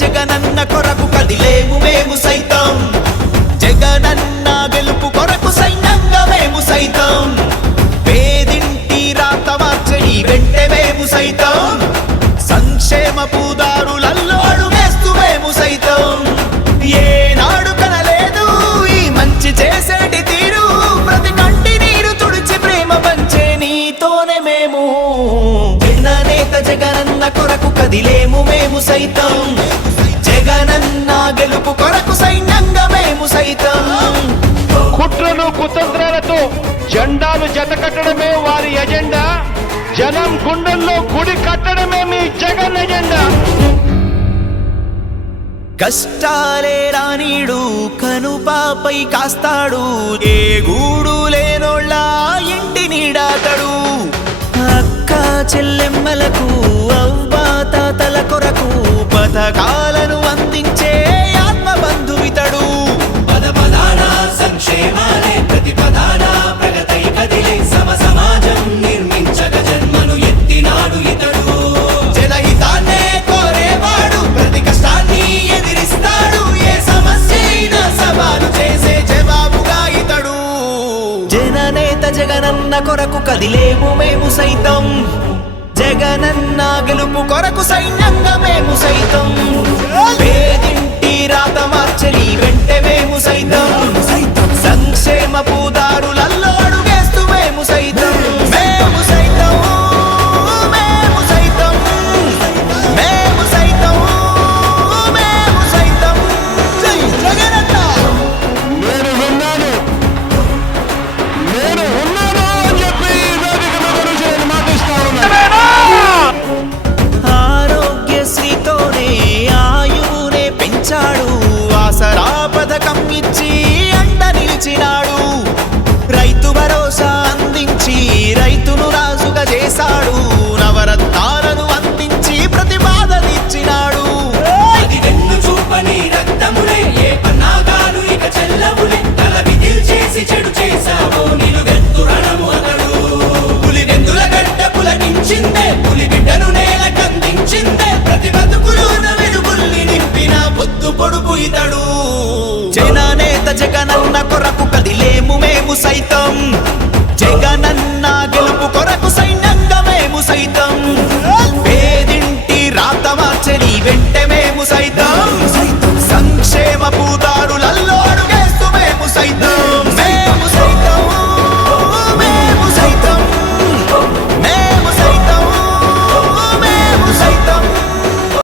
జగనన్న కొరకు కదిలేము మేము సైతం, జగనన్న గెలుపు కొరకు సైన్యంగా మేము సైతం, పేదింటి రాత మార్చని వెంటే మేము సైతం, సంక్షేమ పూదారులలో అడుగేస్తూ మేము సైతం. ఏనాడు కనలేదు ఈ మంచి చేసేటి తీరు, ప్రతి కంటి నీరు తుడిచి ప్రేమ పంచే నీతోనే మేము. జననేత జగనన్న కొరకు కదిలేము మేము సైతం, జగనన్న గెలుపు కొరకు సైన్యంగా మేము సైతం. కుట్రలు కుతంత్రాలతో జెండాలు జతకట్టడమే వారి ఎజెండా, జనం గుండెల్లో గుడి కట్టడమే మీ జగన్ ఎజెండా. కష్టాలే రానీడు కనుపాపై కాస్తాడు, ఏ గూడు లేనోళ్ళ ఇంటి నీడాతడు. అక్క చెల్లెమ్మలకు అవ్వా తాతల కొరకు పథకాలను అందించే ఆత్మ బంధువితడు. పద పదాన సంక్షేమాలే ప్రతి పదాన ప్రగతై కదిలే సమ సమాజం నిర్మించగ జన్మను ఎత్తినాడు ఇతడు. జనహితాన్నే కోరేవాడు, ప్రతి కష్టాన్ని ఎదిరిస్తాడు, ఏ సమస్య అయినా సవాలు చేసే జవాబుగా ఇతడు. జననేత జగనన్న కొరకు కదిలేము మేము సైతం, జగనన్న గెలుపు కొరకు సైన్యంగా మేము సైతం.